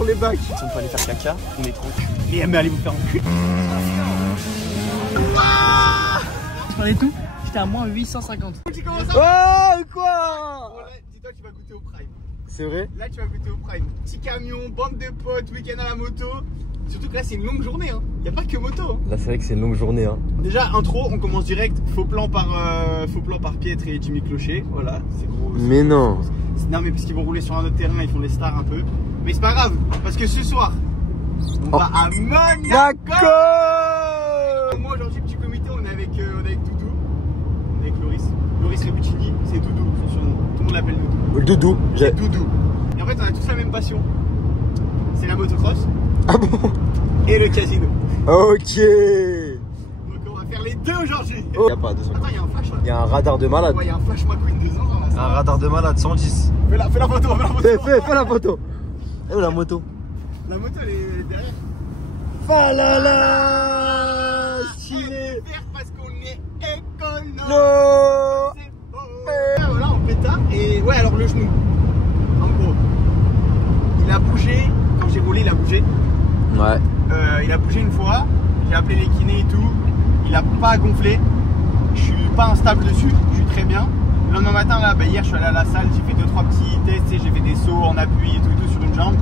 sur les bacs. Si on peut aller faire caca, on est tranquille. Mais allez vous faire un cul. On est tout. J'étais à moins 850. Oh quoi. Bon, là, dis-toi que tu vas goûter au prime. C'est vrai? Là tu vas goûter au prime. Petit camion, bande de potes, week-end à la moto. Surtout que là c'est une longue journée hein. Y a pas que moto hein. Là c'est vrai que c'est une longue journée hein. Déjà intro, on commence direct. Faux plan par Pietre et Jimmy Clocher. Voilà, c'est gros. Mais non. Non mais parce qu'ils vont rouler sur un autre terrain, ils font les stars un peu. Mais c'est pas grave, parce que ce soir, on va à Monaco. Moi aujourd'hui petit comité, on est avec Doudou, on est avec Loris Rebuccini, c'est Doudou, son surnom. Tout le monde l'appelle Doudou. Doudou, C'est Doudou. Et en fait on a tous la même passion. C'est la motocross. Ah bon? Et le casino. Ok. Donc on va faire les deux aujourd'hui. Oh. Y a pas 200. Attends, il y a un flash là. Il y a un radar de malade. Ouais, il y a un flash McQueen de 100 là. Un radar de malade, 110. Fais la photo, fais la photo. Fais la photo. Et où la moto? La moto elle est derrière. Falala. Stylé. Parce qu'on est écolo. Non. C'est beau. Voilà, on pétard. Et ouais, alors le genou. En gros, il a bougé. Quand j'ai roulé, il a bougé. Ouais. Il a bougé une fois. J'ai appelé les kinés et tout. Il a pas gonflé. Je suis pas instable dessus. Je suis très bien. Le lendemain matin, là, hier, je suis allé à la salle. J'ai fait 2-3 petits tests. J'ai fait des sauts en appui et tout sur une jambe.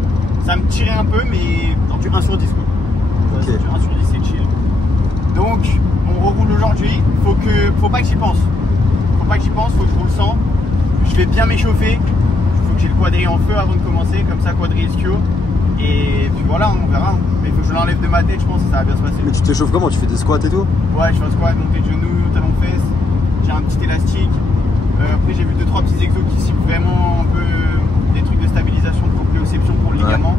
Ça me tirait un peu, mais dans du 1 sur 10 quoi. Okay. Du 1 sur 10, c'est chill. Donc, on reroule aujourd'hui. Faut pas que j'y pense. Faut pas que j'y pense, faut que je roule sans. Je vais bien m'échauffer. Faut que j'ai le quadri en feu avant de commencer, comme ça, quadri ischio. Et puis voilà, on verra. Mais il faut que je l'enlève de ma tête, je pense que ça va bien se passer. Mais tu t'échauffes comment? Tu fais des squats et tout? Ouais, je fais un squat, montée de genoux, talon fesses. J'ai un petit élastique. Après, j'ai vu 2-3 petits exos qui ciblent vraiment un peu des trucs de stabilisation, de proprioception pour le ligament.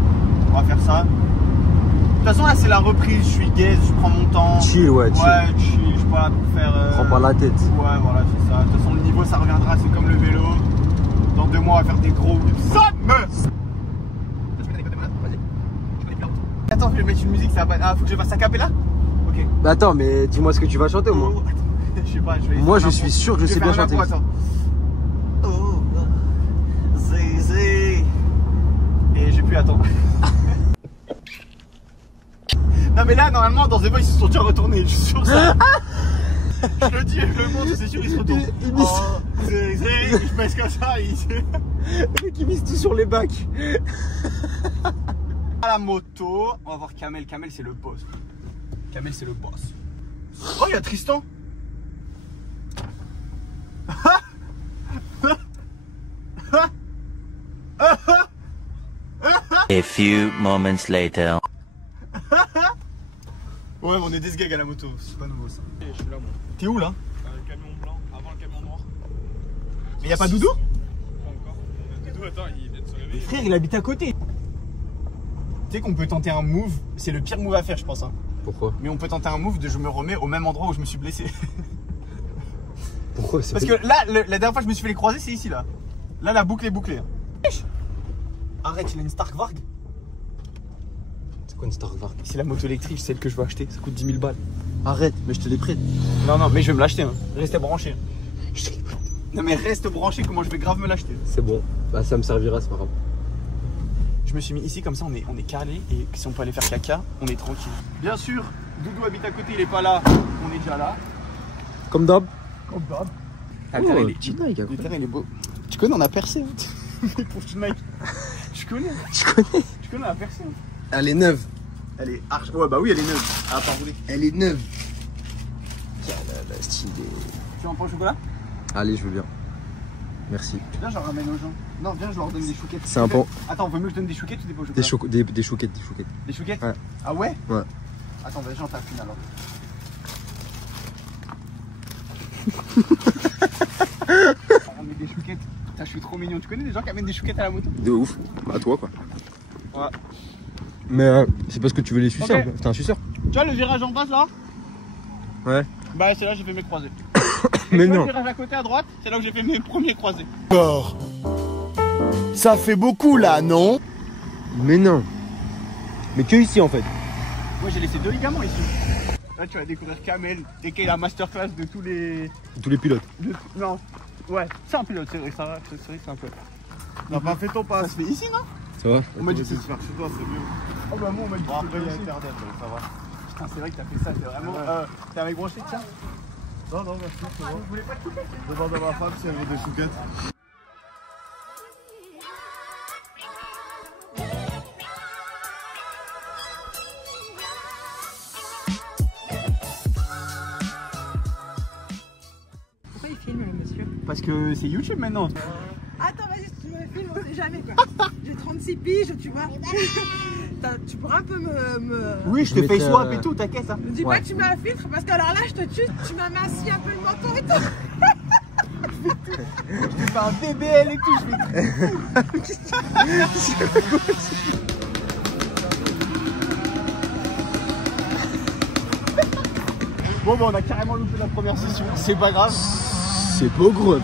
On va faire ça. De toute façon, là, c'est la reprise. Je suis gaze, je prends mon temps. Chill, ouais, chill. Ouais, chill. Je suis pas là pour faire. Prends pas la tête. Ouais, voilà, c'est ça. De toute façon, le niveau, ça reviendra. C'est comme le vélo. Dans 2 mois, on va faire des gros. Attends, je vais mettre une musique. Ça va... Ah, faut que je fasse a cappella. Ok. Bah attends, mais dis-moi ce que tu vas chanter au moins. Oh, je sais pas, je vais. Moi, je suis sûr que je sais bien chanter. Attends. Oh, zé. Et j'ai plus attendre. Non mais là normalement dans The Voice ils se sont déjà retournés, je suis sûr ça. Je le dis et je le montre, c'est sûr ils se retournent. Oh, je passe comme ça. Le mec il mise tout sur les bacs. À la moto, on va voir Kamel. Kamel c'est le boss. Kamel c'est le boss. Oh il y a Tristan. A few moments later. Ouais, on est des gags à la moto, c'est pas nouveau ça. Je suis là, moi. T'es où là? Le camion blanc, avant le camion noir. Mais y'a pas Doudou? Pas encore. Doudou, attends, il vient de se réveiller. Frère, il habite à côté. Tu sais qu'on peut tenter un move, c'est le pire move à faire, je pense. Hein. Pourquoi? Mais on peut tenter un move de je me remets au même endroit où je me suis blessé. Pourquoi? Parce que là, la dernière fois que je me suis fait les croiser, c'est ici là. Là, la boucle est bouclée. Hein. Arrête, il a une Stark Varg. C'est quoi une Stark Varg? C'est la moto électrique, celle que je veux acheter, ça coûte 10 000 balles. Arrête, mais je te l'ai prête. Non, mais je vais me l'acheter. Hein. Restez branché. Non, mais reste branché, comment je vais grave me l'acheter. C'est bon, bah ça me servira, c'est pas grave. Je me suis mis ici comme ça, on est calé et si on peut aller faire caca, on est tranquille. Bien sûr, Doudou habite à côté, il est pas là, on est déjà là. Comme d'hab. Comme d'hab. Oh, Le terrain il est beau. Tu connais, on a percé. Pour Nike. Tu connais. Tu connais, on a percé. Elle est neuve. Elle est archi. Ouais, bah oui, elle est neuve. Elle a pas roulé. Elle est neuve. La stylée. Tu veux un pain au chocolat? Allez, je veux bien. Merci. Viens, j'en ramène aux gens. Non, viens, je leur donne des chouquettes. C'est un pan. Attends, on veut mieux que je donne des chouquettes ou des pains au chocolat? Des chouquettes. Des chouquettes? Ouais. Ah ouais? Ouais. Attends, vas-y, j'en tape une alors. On ramène des chouquettes. Putain, je suis trop mignon. Tu connais des gens qui amènent des chouquettes à la moto? De ouf. Bah toi quoi. Ouais. Mais c'est parce que tu veux les sucer. Ok. T'es un suceur. Tu vois le virage en face là? Ouais. Bah c'est là que j'ai fait mes croisés. Mais tu vois non. le virage à côté à droite, c'est là où j'ai fait mes premiers croisés. Ça fait beaucoup là, non? Mais non. Mais que ici en fait. Moi j'ai laissé 2 ligaments ici. Là tu vas découvrir Kamel et qui est la masterclass de tous les pilotes. Non. Ouais, c'est un pilote, c'est vrai, ça va, c'est vrai que c'est un peu. T'as pas fait ton pas. Ça se fait ici non? Ça va? On m'a dit que faire chez toi, c'est mieux. Oh bah moi on m'a dit Bon, après, il y a aussi. internet, donc ça va. Putain, c'est vrai que t'as fait ça, t'es vraiment. T'es un mec branché, tiens. Non, non, merci, c'est bon. Vous voulez pas de chouquette? Demande à ma femme si elle veut des chouquettes. Pourquoi il filme le monsieur? Parce que c'est YouTube maintenant. Attends, vas-y, si tu me filmes, on sait jamais quoi. J'ai 36 piges, tu vois. Tu pourras un peu me... Oui, je te Mais fais t'as- swap et tout, t'inquiète. Hein. Me dis pas que tu mets un filtre parce que alors là, je te tue. Tu m'as massis un peu le menton et tout. Je fais un BBL et tout, je fais. Bon, bah, on a carrément loupé la première session, c'est pas grave. C'est pas grave.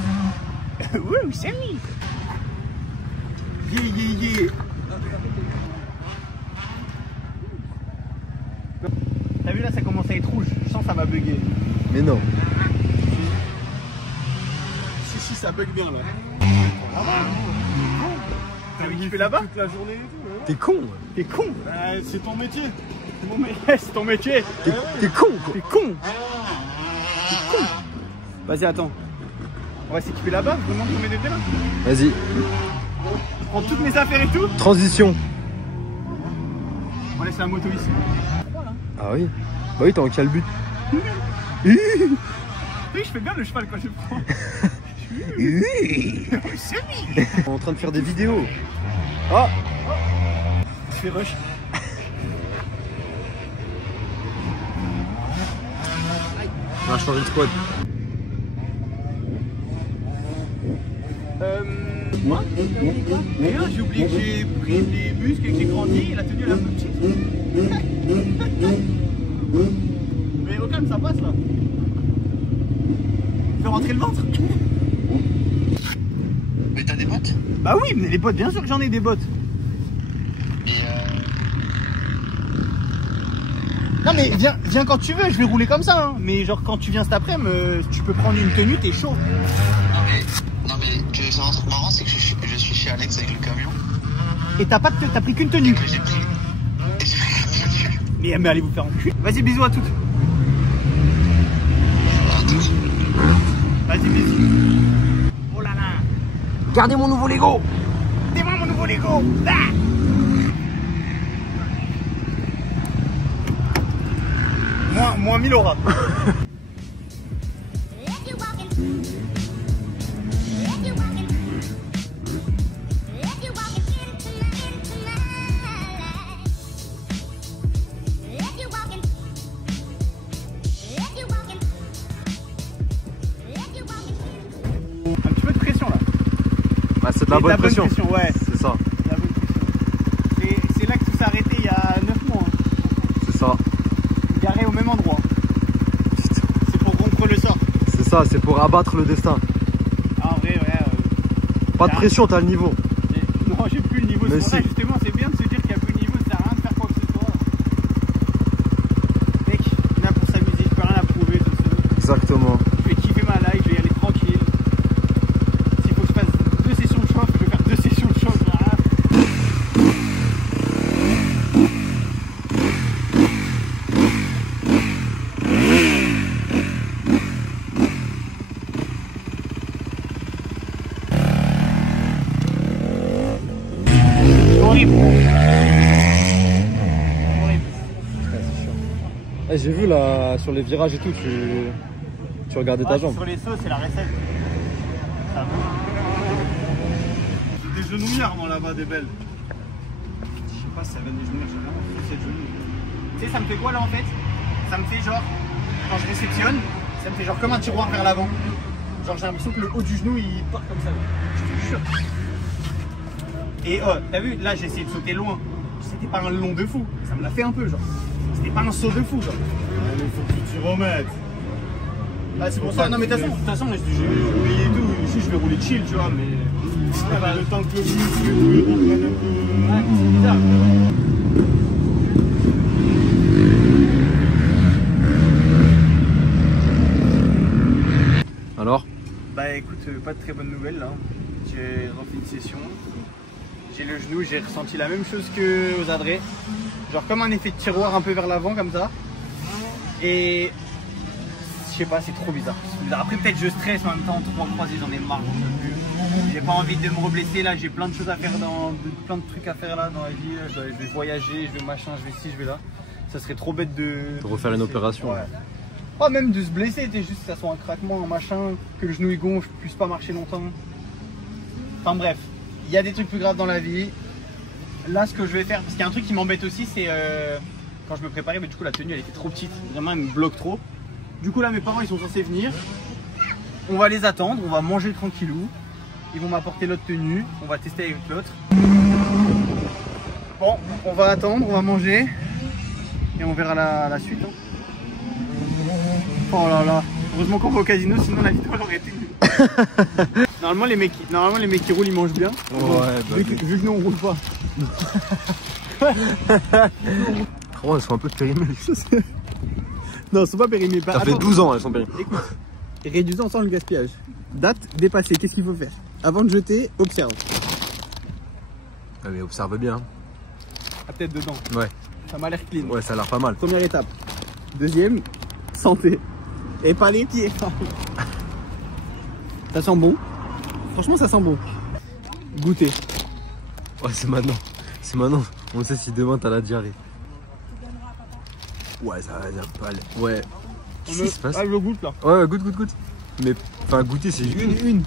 Wouh, c'est lui. Yeah. T'as vu là, ça commence à être rouge. Je sens que ça va bugger. Mais non. Si, ça bug bien là. T'as vu qu'il fait là-bas? Toute la journée et tout. Hein. T'es con. T'es con. C'est ton métier. Bon, mais c'est ton métier. T'es con quoi. T'es con. Vas-y, attends. On va s'équiper là-bas. Je demande combien d'étés là. Vas-y. Je prends toutes mes affaires et tout. Transition. On laisse la moto ici. Ah oui. Bah oui, t'es en calbut. Oui, je fais bien le cheval quand je prends. C'est lui. On est en train de faire des vidéos. Oh. Je fais rush. On va changer de squad. Moi rien, j'ai oublié que j'ai pris des muscles et que j'ai grandi et la tenue elle est un peu petite. Mais au calme, ça passe là. Fais rentrer le ventre. Mais t'as des bottes? Bah oui, mais les bottes, bien sûr que j'en ai des bottes. Non mais viens quand tu veux, je vais rouler comme ça. Hein. Mais genre quand tu viens cet après-midi, tu peux prendre une tenue, t'es chaud. Non mais tu veux savoir un truc marrant, c'est que je suis chez Alex avec le camion Et t'as pris qu'une et tenue. que j'ai pris... Et j'ai pris une tenue. Mais allez vous faire enculer. Vas-y, bisous à toutes. Vas-y, bisous. Oh là là. Gardez mon nouveau Lego. Dis-moi mon nouveau Lego. Ah moins 1000 aura. Un petit peu de pression là. Bah c'est de la bonne pression. Ouais. C'est ça. La bonne pression. C'est là que tout s'est arrêté il y a 9 mois. Hein. C'est ça. Garé au même endroit. C'est pour rompre le sort. C'est ça, c'est pour abattre le destin. Ah, en vrai, ouais. Pas de pression, t'as le niveau. Non, j'ai plus le niveau. Mais C'est pour ça si. justement, c'est bien de se dire qu'il n'y a plus le niveau, ça sert à rien de faire quoi que ce soit. Mec, il y en a pour s'amuser, je peux rien à prouver. Tout ça. Exactement. Je vais kiffer ma life, je vais y aller tranquille. S'il faut que je fasse 2 sessions de chauffe, je vais faire 2 sessions de chauffe. Voilà. Horrible. Horrible. Eh, j'ai vu là sur les virages et tout, tu regardais ta jambe. Sur les sauts, c'est la recette. Ça va. Des genouillères moi là-bas, des belles. Je sais pas si ça vient des genouillères, j'ai vraiment fait 7 genoux. Tu sais, ça me fait quoi là en fait? Ça me fait genre, quand je réceptionne, ça me fait genre comme un tiroir vers l'avant. Genre j'ai l'impression que le haut du genou il part comme ça. Je te jure. Et oh, t'as vu, là j'ai essayé de sauter loin. C'était pas un long de fou. Ça me l'a fait un peu genre. C'était pas un saut de fou genre. Il faut que tu t'y remettes. Ah, c'est pour ça. Non mais de toute façon, j'ai oublié tout. Ici je vais rouler chill, tu vois, mais. Ah bah, le temps que le muscle reprenne un peu. Ouais, c'est bizarre. Alors? Bah écoute, pas de très bonnes nouvelles là. J'ai refait une session. J'ai le genou, j'ai ressenti la même chose que aux adrets. Genre comme un effet de tiroir un peu vers l'avant comme ça. Et je sais pas, c'est trop bizarre. Après peut-être je stresse en même temps, 3 croisés, j'en ai marre. J'ai pas envie de me reblesser là, j'ai plein de choses à faire plein de trucs à faire là dans la vie. Je vais voyager, je vais machin, je vais ci, je vais là. Ça serait trop bête de refaire une opération. Ouais. Pas même de se blesser, juste que ça soit un craquement, un machin, que le genou il gonfle, je puisse pas marcher longtemps. Enfin bref, il y a des trucs plus graves dans la vie. Là ce que je vais faire, parce qu'il y a un truc qui m'embête aussi, c'est quand je me préparais, mais du coup la tenue elle était trop petite, vraiment elle me bloque trop. Du coup là mes parents ils sont censés venir, on va les attendre, on va manger tranquillou. Ils vont m'apporter l'autre tenue, on va tester avec l'autre. Bon, on va attendre, on va manger et on verra la suite. Hein. Oh là là, heureusement qu'on va au casino, sinon la vidéo aurait été nulle. Normalement les mecs qui roulent ils mangent bien. Ouais, bah, vu que nous on roule pas. Oh, elles sont un peu périmées. Non, elles sont pas périmées. Ça fait 12 ans, elles sont périmées. Écoute, réduisons ensemble le gaspillage. Date dépassée, qu'est-ce qu'il faut faire? Avant de jeter, observe. Ah, mais observe bien. La tête dedans. Ouais. Ça m'a l'air clean. Ouais, ça a l'air pas mal. Première étape. Deuxième, santé. Et pas les pieds. Ça sent bon. Franchement, ça sent bon. Goûter. Ouais, c'est maintenant. C'est maintenant. On sait si demain t'as la diarrhée. Ouais, ça va pas aller. Ouais. Qu'est-ce qui se passe? Ah, je goûte là. Ouais, goûte. Mais enfin, goûter, c'est une.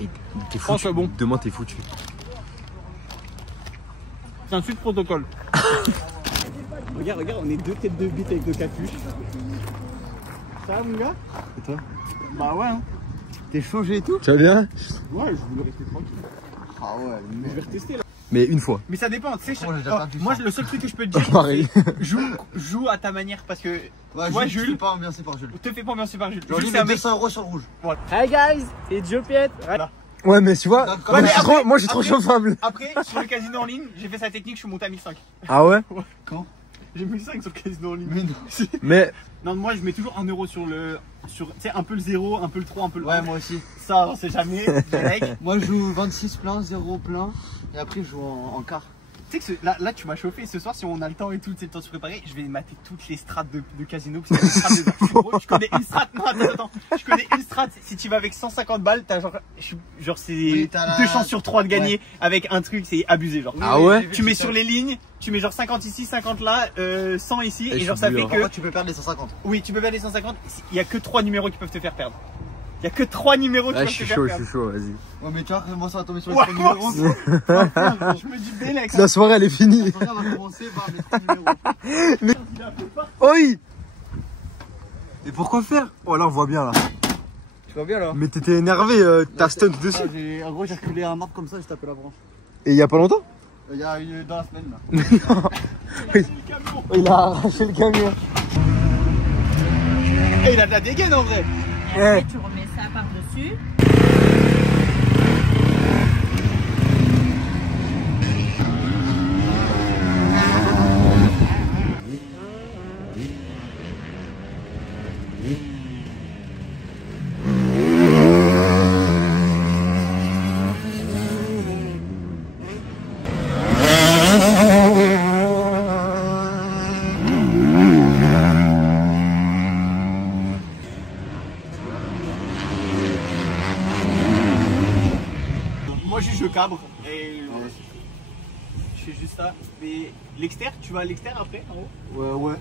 Et t'es foutu. C'est bon. Demain, t'es foutu. C'est un suite protocole. Regarde, on est deux têtes de bite avec deux capuches. Ça va mon gars? Et toi? Bah ouais hein. T'es changé et tout? Tu vas bien? Ouais, je voulais rester tranquille. Ah ouais, mais je vais retester là. Mais une fois. Mais ça dépend, tu sais. Moi, Le seul truc que je peux te dire, Pareil. joue à ta manière parce que. Ouais, Jules, Jules, pas ambiancé par Jules. te fais pas ambiancer par Jules. Genre, Jules, lui, c'est met un mec. 200 € sur le rouge. Hi guys, it's Joe Piet. Ouais, mais tu vois, Ouais, mais moi je suis trop après- chauffable. Après, sur le casino en ligne, j'ai fait sa technique, je suis monté à 1005. Ah ouais? J'ai 1005 sur le casino en ligne. Mais non. Mais Non, moi je mets toujours 1 € sur le. Tu sais, un peu le 0, un peu le 3, un peu le 1. Ouais, moi aussi. Ça, on sait jamais. Direct. Moi, je joue 26 plein, 0 plein. Et après, je joue en quart. Tu sais que là, tu m'as chauffé. Ce soir, si on a le temps et tout, tu sais, le temps de se préparer, je vais mater toutes les strates de casino. Parce qu'il y a des strates dedans. Gros, je connais une strat. Non, attends. Je connais une strat. Si tu vas avec 150 balles, t'as genre c'est Oui, t'as la- 2 chances sur 3 de gagner Ouais. avec un truc, c'est abusé. Genre. Ah ouais? j'ai vu Tu mets ça. sur les lignes, tu mets genre 50 ici, 50 là, 100 ici, Et et genre je ça suis fait dur. que. Parfois, tu peux perdre les 150. Oui, tu peux perdre les 150. Il y a que 3 numéros qui peuvent te faire perdre. Il y a que 3 numéros qui là, peuvent je te suis faire chaud, perdre. vas-y. Ouais, mais tu vois, moi, ça va tomber sur les Ouais, 3 moi numéros. aussi. Je me dis Bélec. La soirée elle est finie. On va commencer par les 3 numéros. Oui. Et pourquoi faire? Oh là on voit bien là. Tu vois bien là? Mais t'étais énervé, t'as stunt dessus. En gros, j'ai reculé un arbre comme ça, j'ai tapé la branche. Et il y a pas longtemps? Il y a eu dans la semaine là. Il a arraché le camion. Et il a de la dégaine en vrai. Et après, tu remets ça par-dessus. Moi juste je cabre et je fais juste ça. Mais l'extérieur, tu vas à l'extérieur après en haut? Ouais.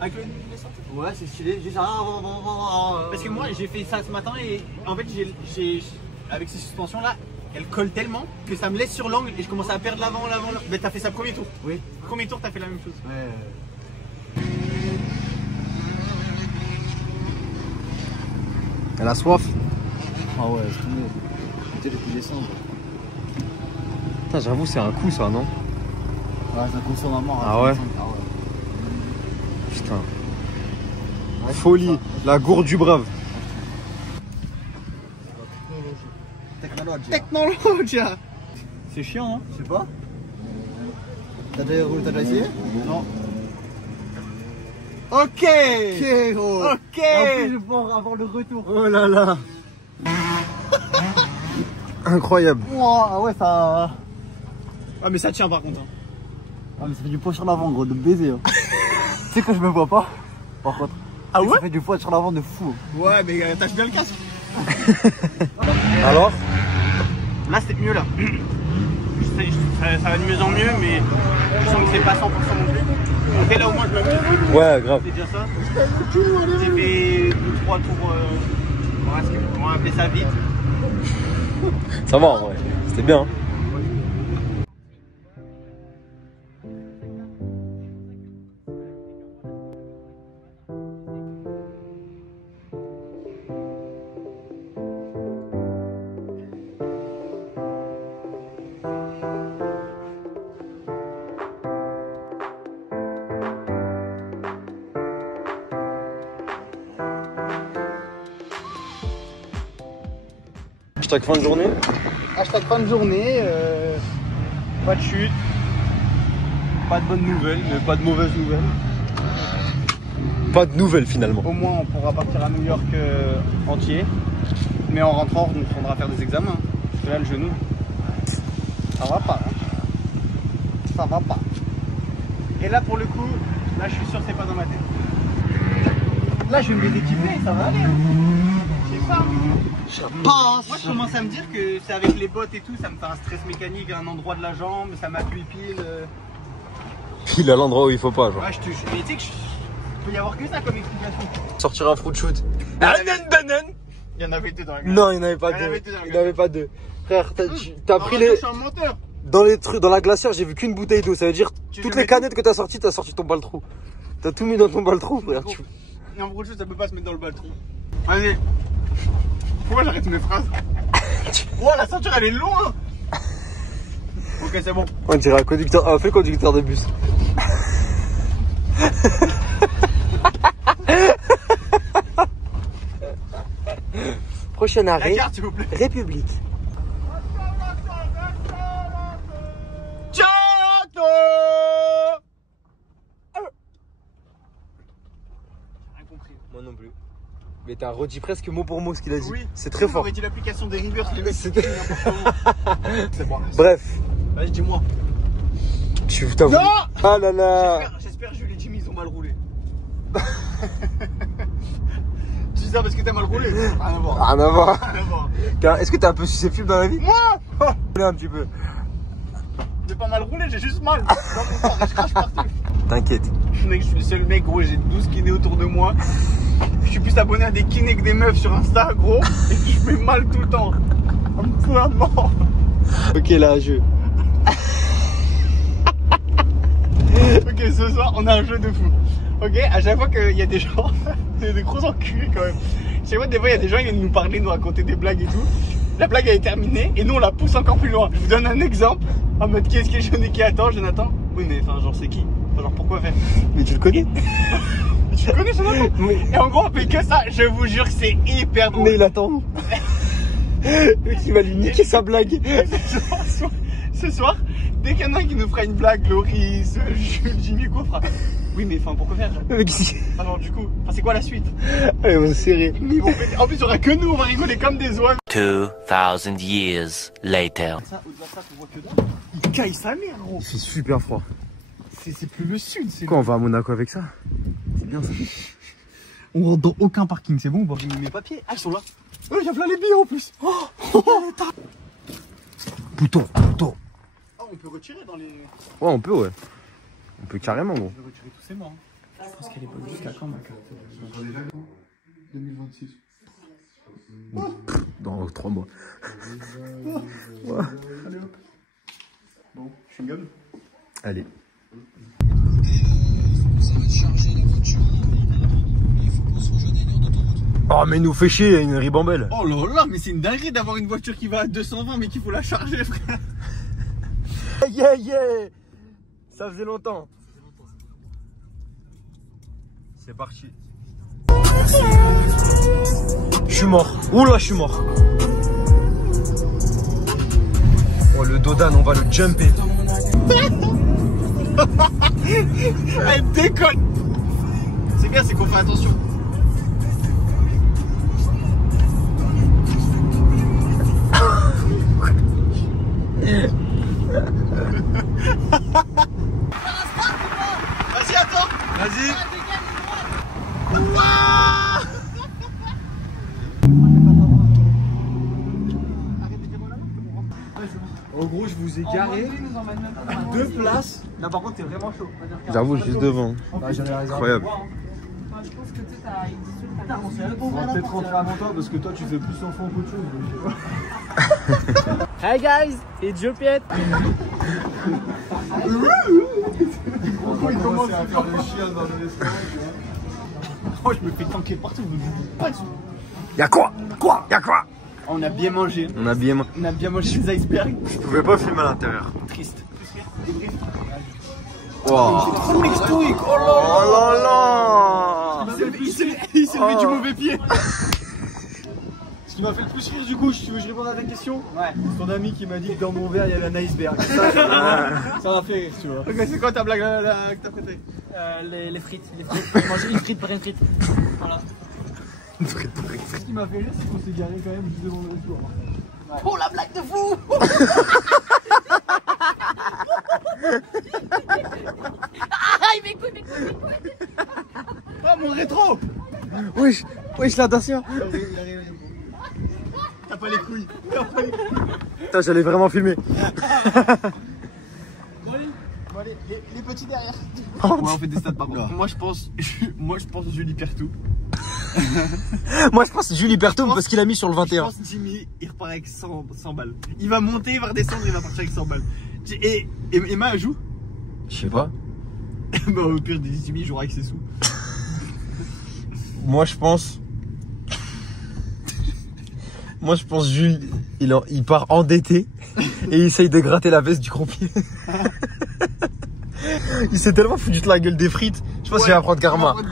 Avec le descente? Ouais, c'est stylé. Juste Parce que moi j'ai fait ça ce matin et en fait j'ai avec ces suspensions là, elles collent tellement que ça me laisse sur l'angle et je commence à perdre l'avant. Mais t'as fait ça premier tour. Oui. Premier tour t'as fait la même chose. Ouais. Elle a soif. Ah ouais, c'est tombé. J'étais depuis décembre. Putain, j'avoue, c'est un coup ça, non? Ouais, ça consomme à mort. Ah ouais? Ah ouais. Putain. Ouais, Folie, la gourde du brave. Technologie. Technologia. C'est chiant hein? Je sais pas. T'as déjà essayé? Non. Ok. Ok, gros. Ok. En plus, je vais pouvoir avoir le retour. Oh là là. incroyable. Wow, ouais, ça. Ah, mais ça tient par contre. Hein. Ah, mais ça fait du poids sur l'avant, gros, de baiser. Hein. Tu sais que je me vois pas, par contre. Ah ouais? Ça fait du poids sur l'avant de fou. Ouais, mais attache bien le casque. Alors? Là, c'est mieux là. Ça va de mieux en mieux, mais je sens que c'est pas 100% non plus. Donc là, au moins, je m'amuse. Ouais, grave. C'est déjà ça. J'ai fait 2-3 tours. On va appeler ça vite. Ça va en vrai. C'était bien. Hein. Hashtag fin de journée. Hashtag fin de journée. Pas de chute. Pas de bonnes nouvelles, mais pas de mauvaises nouvelles. Pas de nouvelles finalement. Au moins, on pourra partir à New York entier. Mais en rentrant, on faudra faire des examens. Parce que là, le genou, ça va pas. Hein. Ça va pas. Et là, pour le coup, là, je suis sûr que c'est pas dans ma tête. Là, je vais me déséquiper, ça va aller. Hein. Je sais pas. Moi, je commence à me dire que c'est avec les bottes et tout, ça me fait un stress mécanique à un endroit de la jambe, ça m'appuie pile. Pile à l'endroit où il faut pas, genre. Ouais, je touche. Mais tu sais que peut y avoir que ça comme explication. Sortir un fruit shoot. Il y en avait deux dans la glace. Non, il n'y en avait pas Il y en deux. avait deux dans la Il n'y en avait pas deux. Frère, t'as pris les. Je suis un menteur. Dans la glacière, j'ai vu qu'une bouteille d'eau. Ça veut dire toutes les canettes que t'as sorties ton baltrou. T'as tout mis dans ton baltrou, frère. Non, pour autre chose, ça peut pas se mettre dans le baltrou. Vas-y. Pourquoi j'arrête mes phrases? Oh, la ceinture elle est loin. Ok, c'est bon. On dirait un conducteur. Ah, fais conducteur de bus. Prochain arrêt. La carte, s'il vous plaît. République. Ciao. Rien compris. Moi non plus. Mais t'as redit presque mot pour mot ce qu'il a dit. Oui. C'est très fort. On dit l'application des rivers, les mecs. C'était- C'est bon. Bref. Vas-y, dis-moi. Tu t'avoues. Non. Ah là là. J'espère que Jules et Jimmy ils ont mal roulé. Tu dis ça parce que t'as mal roulé? Rien à voir. Rien à voir. Rien à voir. Est-ce que t'es un peu susceptible dans la vie? Moi, Un petit peu. j'ai pas mal roulé, j'ai juste mal. Dans mon corps, je crache partout. T'inquiète. Mec, je suis le seul mec, gros, j'ai 12 kinés autour de moi. Je suis plus abonné à des kinés que des meufs sur Insta, gros. Et je fais mal tout le temps. On me fout à mort. Ok, là, jeu. Ok, ce soir, on a un jeu de fou. Ok, à chaque fois qu'il y a des gens, il y a des gros enculés quand même. Chaque fois, des fois, il y a des gens qui viennent nous parler, nous raconter des blagues et tout. La blague elle est terminée et nous on la pousse encore plus loin. Je vous donne un exemple. En mode qui est-ce qui est jeune et qui attend, Jonathan? Oui, mais enfin, genre, c'est qui? Enfin, genre, pourquoi faire? Mais tu le connais? Tu le connais, Jonathan? Et en gros, on fait que ça. Je vous jure que c'est hyper drôle. Mais il attend. Qui va lui niquer sa blague. Ce soir, dès qu'il y en a un qui nous fera une blague, Loris, Jules, Jimmy, quoi, fera. Oui, mais enfin, pourquoi faire? Enfin, genre, du coup, enfin, c'est quoi la suite? Allez, on va se serrer. Mais ils vont péter. En plus, il y aura que nous, on va rigoler comme des oies. 2,000 years later. Ça, au-delà de ça, tu vois que là, il caille sa mère, gros. Il fait super froid. C'est plus le sud, c'est. Quoi, on va à Monaco avec ça? C'est bien ça. On rentre dans aucun parking, c'est bon ou pas? J'ai mis mes papiers. Ah, ils sont là. Il y a plein les billets en plus. Bouton. Ah, on peut retirer dans les. Ouais, on peut, ouais. On peut carrément, gros. On peut retirer tous ces morts. Je pense qu'elle est bonne jusqu'à quand ma carte? 2026. Dans 3 mois. Allez hop. Bon, je suis gomme. Allez. Ça va te charger la voiture. Il faut qu'on se rejoigne à une heure d'autoroute. Oh, mais il nous fait chier, une ribambelle. Oh là là, mais c'est une dinguerie d'avoir une voiture qui va à 220 mais qu'il faut la charger, frère. Yeah, yeah. Ça faisait longtemps. C'est parti. Je suis mort. Oula, je suis mort. Oh, le Dodan, on va le jumper. Elle déconne. C'est bien, c'est qu'on fait attention. Vas-y, attends. Vas-y. En gros, je vous ai garé 2 places. Là par contre t'es vraiment chaud. J'avoue, juste devant. Incroyable. Je pense que tu sais, t'as On va peut-être rentrer avant toi parce que toi tu fais plus enfant qu'autre chose. Hi guys, it's Joe Piet. Il commence à faire le chien dans le restaurant. Oh, je me fais tanker partout. Pas de sous. Y'a quoi? Y'a quoi? On a bien mangé. On a bien mangé les icebergs. Je pouvais pas filmer à l'intérieur. Triste. Wow. Trop historique. Oh là là. Il s'est levé du mauvais pied. Ce qui m'a fait le plus rire du coup, si tu veux que je réponde à ta question? Ouais. Ton ami qui m'a dit que dans mon verre il y avait un iceberg. Ça m'a fait rire, tu vois. Ok, c'est quoi ta blague que t'as préférée? Les frites. J'ai mangé une frite par une frite. Voilà. Ce qui m'a fait rire, c'est qu'on s'est garé quand même juste devant le restaurant. Oh la blague de fou. Il m'écoute. Oh, mon rétro. Wesh, l'attention. T'as pas les couilles. Putain, j'allais vraiment filmer. Bon, allez, les petits derrière. Ouais, on fait des stats par contre. Moi je pense Julie Pertou. Moi, je pense Julie Berthoum parce qu'il a mis sur le Je 21. pense Jimmy, il repart avec 100 balles. Il va monter, il va redescendre, il va partir avec 100 balles. Et Emma, elle joue? Je sais pas. Bah au pire, Jimmy jouera avec ses sous. Moi, je pense Jules, il part endetté et il essaye de gratter la veste du croupier. Il s'est tellement foutu de la gueule des frites. Je pense qu'il va prendre karma. De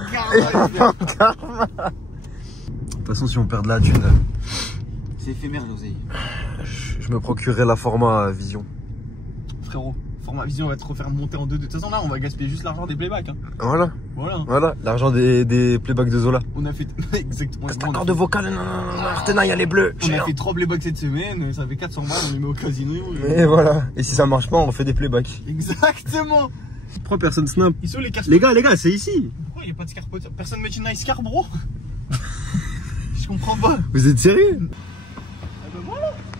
toute façon, si on perd de la thune, C'est éphémère l'oseille. je me procurerai la format Vision. Frérot, format Vision va te refaire monter en 2. De toute façon, là, on va gaspiller juste l'argent des playbacks. Hein. Voilà, Voilà. l'argent des playbacks de Zola. On a fait. Exactement. C'est accord de vocal, non, Artena, il y a les bleus. On a fait 3 playbacks cette semaine, ça fait 400 balles, on les met au casino. Et voilà. Et si ça marche pas, on refait des playbacks. Exactement. Pourquoi personne snap? Ils sont les cartes. Les gars, c'est ici. Pourquoi il n'y a pas de scar potter? Personne met une nice car, bro. Je comprends pas. Vous êtes sérieux?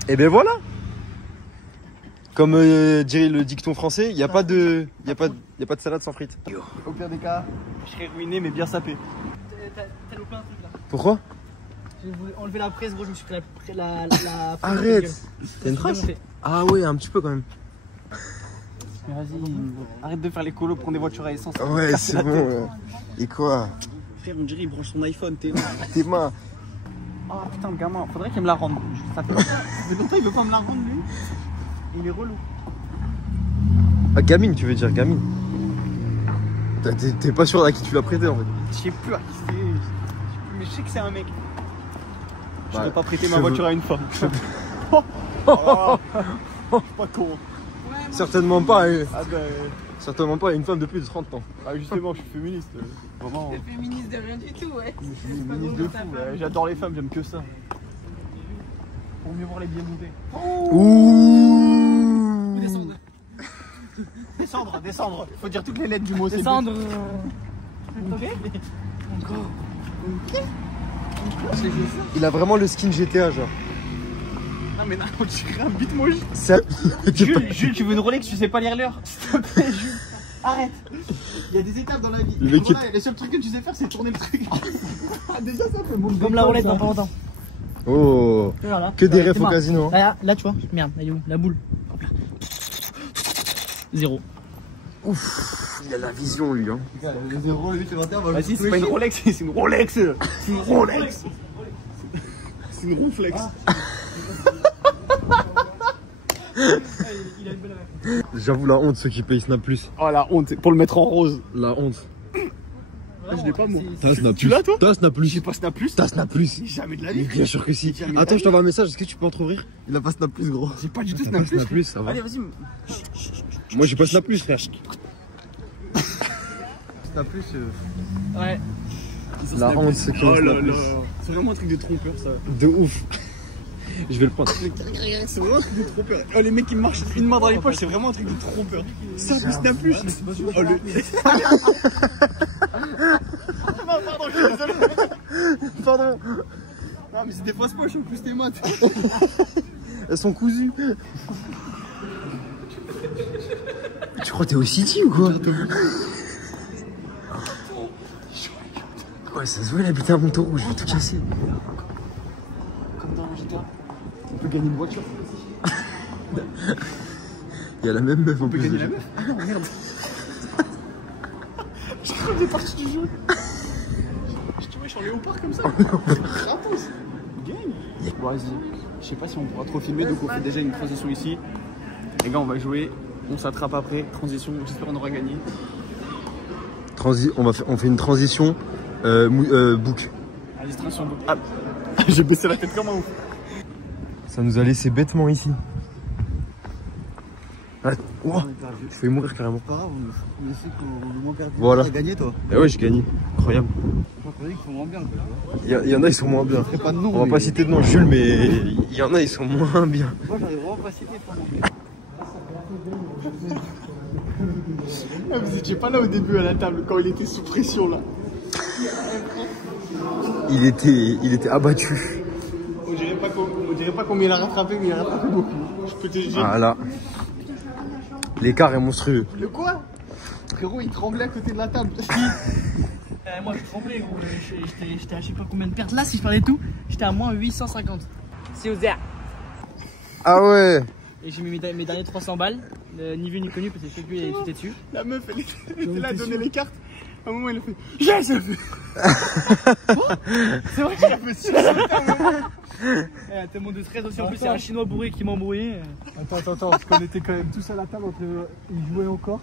Et ben voilà. Comme dirait le dicton français, il n'y a pas de salade sans frites. Au pire des cas, je serais ruiné mais bien sapé. T'as loupé un truc là. Pourquoi? J'ai voulu enlever la presse, gros, je me suis pris la Arrête. T'as une trace? Ah ouais, un petit peu quand même. Mais vas-y, arrête de faire les colos, prends des voitures à essence. Ouais, c'est bon. Ouais. Et quoi? Frère, on dirait il branche son iPhone, t'es T'es main. Oh putain, le gamin, faudrait qu'il me la rende. Ça fait longtemps il veut pas me la rendre lui. Il est relou. Ah, gamine, tu veux dire gamine? T'es pas sûr à qui tu l'as prêté en fait? Je sais plus à qui c'est. Mais je sais que c'est un mec. Je Bah, vais pas prêter je ma veux- voiture à une femme. Oh, pas con. Certainement pas. Ah bah, Certainement pas à une femme de plus de 30 ans. ah justement, je suis féministe. Vraiment. T'es féministe de rien du tout, ouais. Je suis féministe de fou. Ouais. J'adore les femmes, j'aime que ça. Pour mieux voir les biens monter. Ouh. Descendre. Faut dire toutes les lettres du mot. Descendre. Il a vraiment le skin GTA genre. Non mais non, on dirait un bitmoji. Jules, tu veux une Rolex, tu sais pas lire l'heure. S'il te plaît, Jules. Arrête. Il y a des étapes dans la vie. Le mec Voilà, les seuls trucs que tu sais faire, c'est tourner le truc. Déjà, ça fait bon. Comme la roulette dans pas longtemps. Oh. Voilà. Que des refs C'est au marrant. casino. Là, tu vois. Merde, elle est où? La boule. Hop là. 0. Ouf. Il a la vision lui hein. Le 0, 8 et 21, va Vas-y, c'est pas une Rolex, c'est une Rolex. C'est une Rolex. C'est une Rolex. J'avoue la honte ceux qui payent Snap Plus. Oh la honte, pour le mettre en rose. La honte. Je l'ai pas moi. T'as Snap Tu Plus. l'as toi? T'as Snap Plus. J'ai pas Snap Plus. T'as Snap Plus. Jamais de la Mais vie. bien sûr que si. Jamais de Attends, la je t'envoie un message, est-ce que tu peux en ouvrir? Il a pas Snap Plus, gros. J'ai pas du tout T'as Snap pas Plus. Snap Plus, ça va. Allez, vas-y. Moi j'ai pas Snap Plus frère. Snap Plus, Ouais. La honte ceux qui ont Oh là Snap Plus. là. C'est vraiment un truc de trompeur ça. De ouf. Je vais le prendre. C'est vraiment un truc de trop peur. Oh, les mecs qui marchent une main dans les poches, c'est vraiment un truc de trop peur. Ça, plus n'a plus. Oh, le. Non, pardon, je suis désolé. Pardon. Non, mais c'est des fausses poches en plus, tes mains. Elles sont cousues. Tu crois que t'es au City ou quoi? Ouais, ça se voit, il habite à Montauroux, je vais tout casser. Comme dans GTA. On peut gagner une voiture. Il y a la même meuf en plus. On peut gagner la meuf? Ah non, merde. Je crois que j'ai parti du jeu. Je te vois, je suis en léopard comme ça. Gratos. Gagne. Bon, vas-y. Je sais pas si on pourra trop filmer, donc on fait déjà une transition ici. Les gars, on va jouer. On s'attrape après. Transition, j'espère qu'on aura gagné. On fait une transition book. Allez, transition book. Ah, j'ai baissé la tête comme un ouf. Ça nous a laissé bêtement ici. Ah, wow. Je vais mourir carrément. Pas grave, on essaie qu'on a moins perdu. Voilà. T'as gagné toi? Eh ouais, j'ai gagné. Incroyable. Je crois qu'ils sont moins bien. Il y en a, ils sont moins bien. Pas de nom, on va pas citer de nom, Jules, mais il y en a, ils sont moins bien. Moi, j'arrive vraiment pas à citer pas moins bien. Ah, vous étiez pas là au début à la table quand il était sous pression là. Il était abattu. On dirait pas combien il a rattrapé, mais il a rattrapé beaucoup. Je peux te dire. Ah là. L'écart est monstrueux. Le quoi? Frérot, il tremblait à côté de la table. Moi je tremblais gros, j'étais à je sais pas combien de pertes. Là si je parlais tout, j'étais à moins 850. C'est aux airs. Ah ouais. Et j'ai mis mes derniers 300 balles, ni vu ni connu parce que c'est lui qui était dessus. La meuf elle était là à donner les cartes. À un moment elle a fait yes. C'est vrai qu'elle a fait ça. Tellement de stress aussi, en plus c'est un chinois bourré qui m'a embrouillé. Attends, parce qu'on était quand même tous à la table entre ils jouaient encore.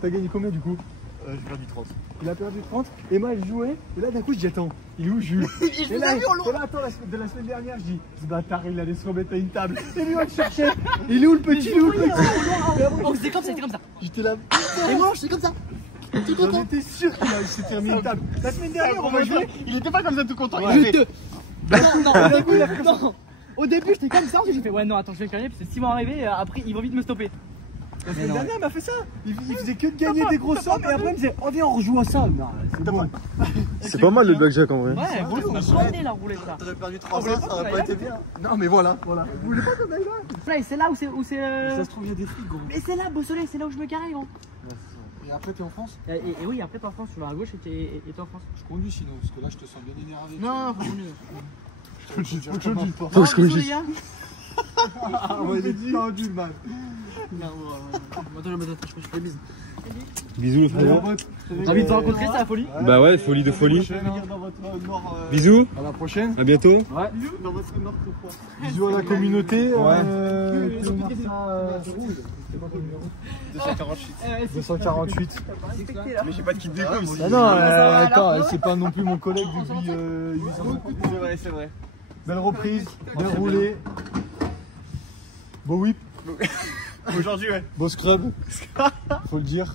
T'as gagné combien du coup? J'ai perdu 30. Il a perdu 30. Emma elle jouait. Et là d'un coup je dis attends, il est où Jules? Et là attends, de la semaine dernière je dis ce bâtard il allait se remettre à une table. Et lui on le cherchait. Il est où le petit? Il est où le petit? On faisait comme ça, c'était comme ça. J'étais là. Et moi j'étais comme ça. Tout content. J'étais sûr qu'il s'était remis une table. La semaine dernière on va jouer. Il était pas comme ça tout content. Non. Au début j'étais comme ça, j'ai fait ouais non attends je vais gagner parce que s'ils vont arriver après ils vont vite me stopper. La semaine dernière il m'a fait ça. Il faisait que de gagner des grosses sommes et après il me disait oh viens on rejoue à ça. Non c'est bon. C'est pas mal le blackjack en vrai. Ouais bon on a soigné la roulette là. T'aurais perdu 300, ça aurait pas été bien. Non mais voilà. Vous voulez pas qu'on aille là? Et c'est là où c'est Ça se trouve il y a des trucs gros. Mais c'est là Beausoleil, c'est là où je me carre gros. Et après t'es en France? Et oui après t'es en France, tu vas à gauche et t'es en France. Je conduis sinon parce que là je te sens bien énervé. Non, faut Faut Faut que je conduise. Ah ouais il est tendu le mal. Attends, je fais bisous. Bisous les frères. J'ai envie de te rencontrer, c'est la folie. Bah ouais, folie de folie. Bisous. À la prochaine. À bientôt. Ouais. Dans votre nord tout froid. Bisous à la communauté. Ouais. 248. Mais j'ai pas de kit déco aussi. Ah non, attends, c'est pas non plus mon collègue depuis 800 ans. C'est vrai. Belle reprise, bien roulé. Beau whip, Aujourd'hui, ouais. beau scrub, faut le dire.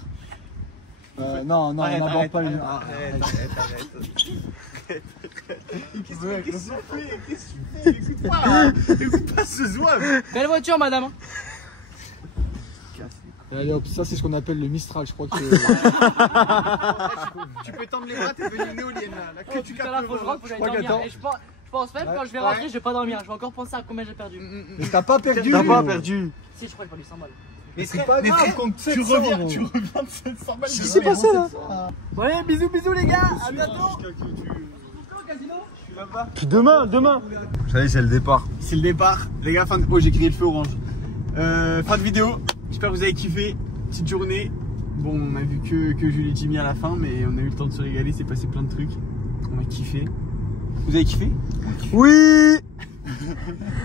Non, on n'aborde pas une. Arrête. Qu'est-ce que tu fais? Écoute pas ce zouave. Belle voiture, madame. Et allez hop, ça c'est ce qu'on appelle le Mistral, je crois que. Tu peux tendre les bras, t'es devenu une éolienne là. Que tu captes. Faut que je rentre, faut que j'aille dormir. Et je pense même quand je vais rentrer, je vais pas dormir. Je vais encore penser à combien j'ai perdu. Mais t'as pas perdu. Si, je crois que j'ai perdu 100 balles. Mais c'est pas grave, tu reviens de 700 balles. Qu'est-ce qui s'est passé là? Bon allez, bisous les gars, à bientôt. Demain. Ça y est, c'est le départ. C'est le départ. Les gars, oh, j'ai crié le feu orange. Fin de vidéo. J'espère que vous avez kiffé. Petite journée. Bon, on a vu que Julie et Jimmy à la fin, mais on a eu le temps de se régaler. C'est passé plein de trucs. On a kiffé. Vous avez kiffé? Oui.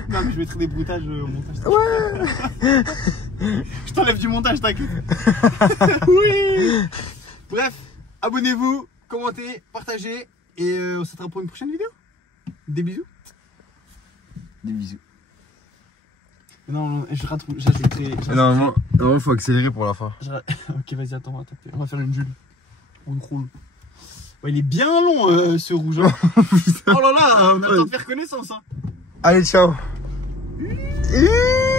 Non, mais je mettrai des bruitages au montage. Ouais. Je t'enlève du montage, t'inquiète. Oui. Bref, abonnez-vous, commentez, partagez. Et on se retrouve pour une prochaine vidéo. Des bisous. Des bisous. Non, je rattrape. J'ajouterai. Non, faut accélérer pour la fin. Ok, vas-y, attends, on va faire une Jules. On roule. Ouais, il est bien long ce rouge. Hein. Oh là là, on a le temps de faire connaissance. Hein. Allez, ciao. Hi.